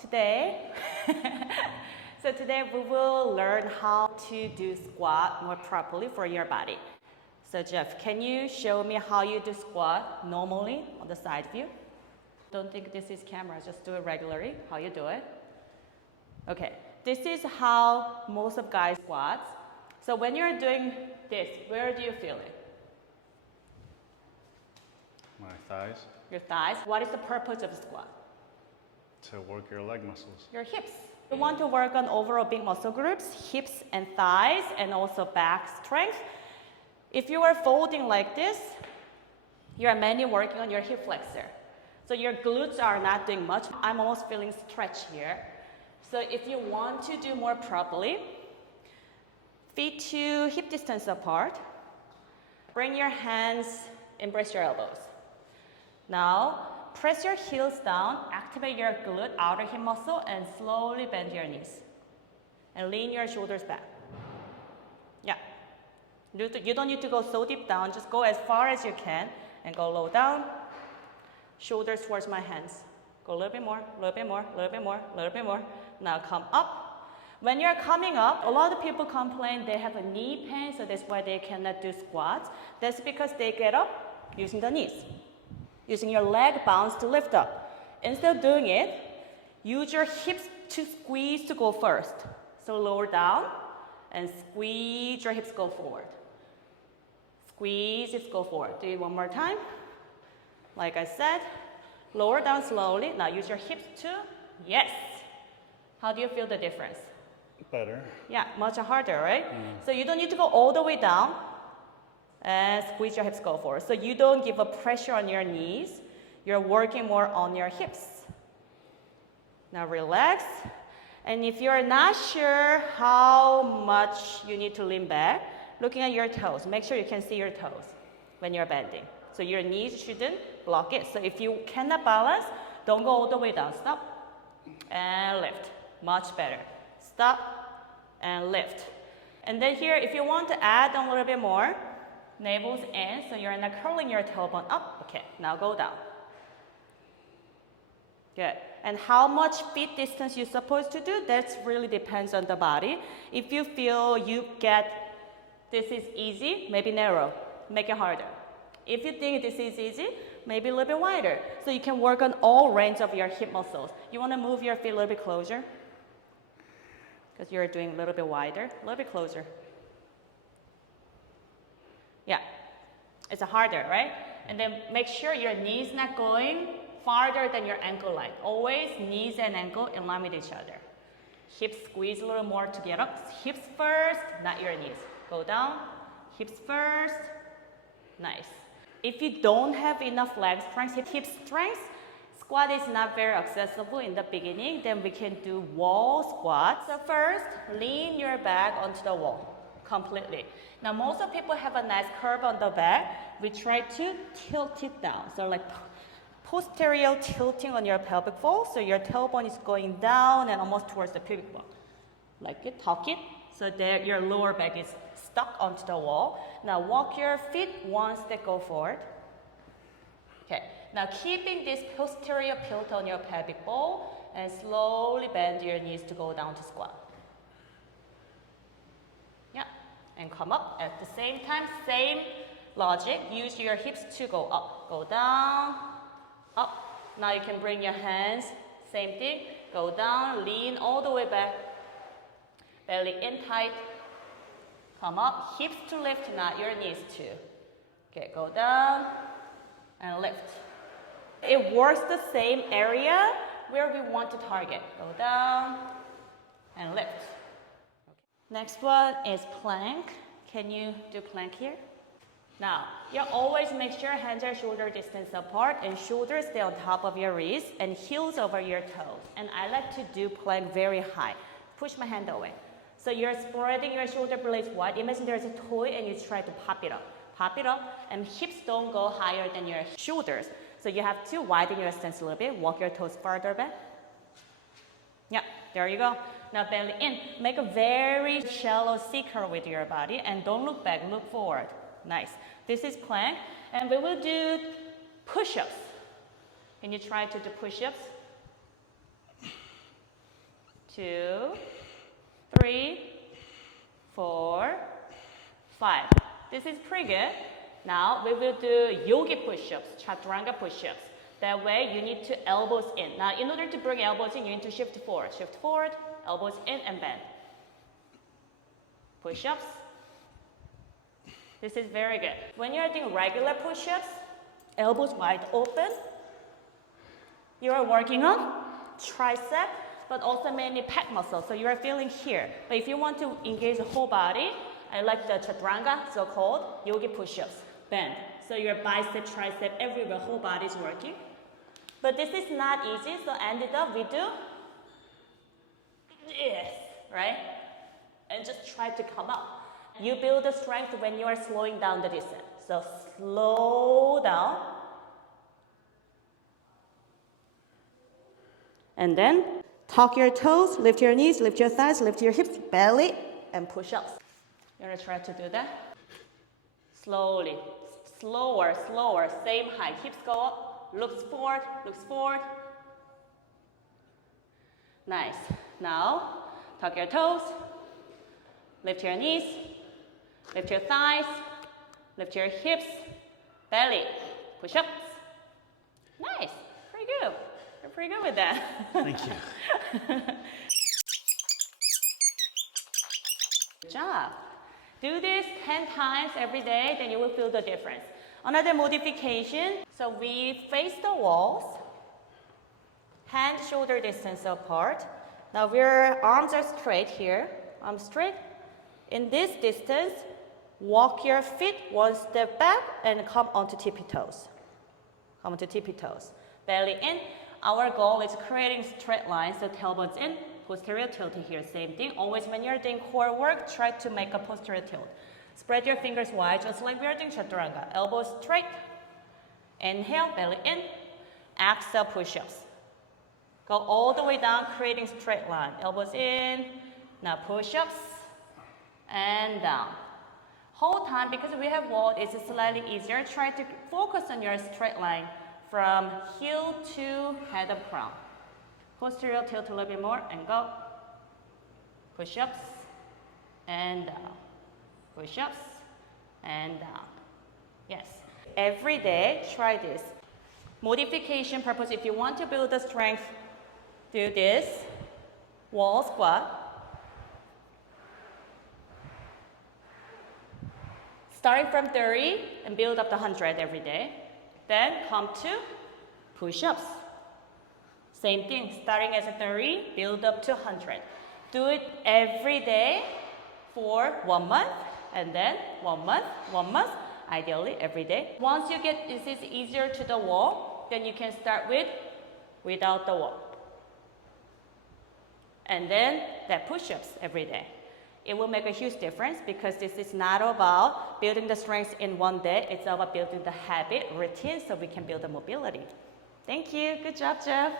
today, today we will learn how to do squat more properly for your body. So Jeff, can you show me how you do squat normally on the side view? Don't think this is camera, just do it regularly, how you do it. Okay, this is how most of guys squats. So when you're doing this, where do you feel it? My thighs. Your thighs. What is the purpose of the squat? To work your leg muscles. Your hips. You want to work on overall big muscle groups, hips and thighs, and also back strength. If you are folding like this, you are mainly working on your hip flexor. So your glutes are not doing much. I'm almost feeling stretch here. So if you want to do more properly, feet to hip distance apart. Bring your hands, embrace your elbows. Now, press your heels down, activate your glute, outer hip muscle, and slowly bend your knees. And lean your shoulders back. Yeah. You don't need to go so deep down, just go as far as you can, and go low down. Shoulders towards my hands. Go a little bit more, a little bit more, a little bit more, a little bit more. Now come up. When you're coming up, a lot of people complain they have a knee pain, so that's why they cannot do squats. That's because they get up using the knees. Using your leg bounce to lift up. Instead of doing it, use your hips to squeeze to go first. So lower down and squeeze your hips, go forward. Squeeze hips, go forward. Do it one more time. Like I said, lower down slowly. Now use your hips to, yes. How do you feel the difference? Better. Yeah, much harder, right? So you don't need to go all the way down. And squeeze your hips, go forward. So you don't give a pressure on your knees. You're working more on your hips. Now relax. And if you're not sure how much you need to lean back, looking at your toes, make sure you can see your toes when you're bending. So your knees shouldn't block it. So if you cannot balance, don't go all the way down. Stop and lift. Much better. Stop and lift. And then here, if you want to add on a little bit more, navel's in, so you're not curling your tailbone up. Okay, now go down. Good. And how much feet distance you're supposed to do, that really depends on the body. If you feel you get this is easy, maybe narrow, make it harder. If you think this is easy, maybe a little bit wider. So you can work on all range of your hip muscles. You want to move your feet a little bit closer? Because you're doing a little bit wider, a little bit closer. Yeah, it's harder, right? And then make sure your knees not going farther than your ankle line. Always knees and ankle in line with each other. Hips squeeze a little more to get up. Hips first, not your knees. Go down, hips first. Nice. If you don't have enough leg strength, hip strength, squat is not very accessible in the beginning, then we can do wall squat. So first, lean your back onto the wall completely. Now most of people have a nice curve on the back. We try to tilt it down. So like posterior tilting on your pelvic floor. So your tailbone is going down and almost towards the pubic bone. Like it, tuck it. So that your lower back is stuck onto the wall. Now walk your feet one step, go forward. Okay. Now keeping this posterior tilt on your pelvic bone and slowly bend your knees to go down to squat. Yeah. And come up at the same time, same logic. Use your hips to go up. Go down, up. Now you can bring your hands, same thing. Go down, lean all the way back. Belly in tight. Come up, hips to lift, not your knees too. Okay, go down and lift. It works the same area where we want to target. Go down and lift. Next one is plank. Can you do plank here? Now, you always make sure hands are shoulder distance apart and shoulders stay on top of your wrists and heels over your toes. And I like to do plank very high. Push my hand away. So you're spreading your shoulder blades wide. Imagine there's a toy and you try to pop it up. Pop it up and hips don't go higher than your shoulders. So you have to widen your stance a little bit. Walk your toes farther back. Yeah, there you go. Now belly in. Make a very shallow C curl with your body and don't look back, look forward. Nice. This is plank and we will do push-ups. Can you try to do push-ups? 2, 3, 4, 5. This is pretty good. Now we will do yogi push-ups, chaturanga push-ups. That way you need to elbows in. Now in order to bring elbows in, you need to shift forward, elbows in and bend. Push-ups. This is very good. When you're doing regular push-ups, elbows wide open, you are working on tricep, but also mainly pec muscle. So you are feeling here. But if you want to engage the whole body, I like the chaturanga, so-called yogi push-ups. Bend. So your bicep, tricep, everywhere, whole body is working. But this is not easy, so ended up we do this, right? And just try to come up. You build the strength when you are slowing down the descent. So slow down. And then tuck your toes, lift your knees, lift your thighs, lift your hips, belly, and push-ups. You want to try to do that? Slowly. Slower, slower. Same height. Hips go up. Looks forward, looks forward. Nice. Now, tuck your toes. Lift your knees. Lift your thighs. Lift your hips. Belly. Push-ups. Nice. Pretty good. You're pretty good with that. Thank you. Good job. Do this 10 times every day, then you will feel the difference. Another modification. So we face the walls. Hand, shoulder distance apart. Now your arms are straight here. Arms straight. In this distance, walk your feet one step back and come onto tippy toes. Come onto tippy toes. Belly in. Our goal is creating straight lines, so tailbones in, posterior tilt here. Same thing. Always when you're doing core work, try to make a posterior tilt. Spread your fingers wide, just like we are doing chaturanga. Elbows straight. Inhale, belly in. Exhale, push-ups. Go all the way down, creating straight line. Elbows in. Now push-ups. And down. Whole time, because we have wall, it's slightly easier. Try to focus on your straight line from heel to head of crown. Posterior tilt a little bit more and go. Push-ups and down. Push-ups and down. Yes. Every day, try this. Modification purpose, if you want to build the strength, do this. Wall squat. Starting from 30 and build up to 100 every day. Then come to push-ups. Same thing, starting as a 30, build up to 100. Do it every day for 1 month, and then 1 month, ideally every day. Once you get this is easier to the wall, then you can start with without the wall. And then that push-ups every day. It will make a huge difference because this is not about building the strength in one day. It's about building the habit, routine, so we can build the mobility. Thank you. Good job, Jeff.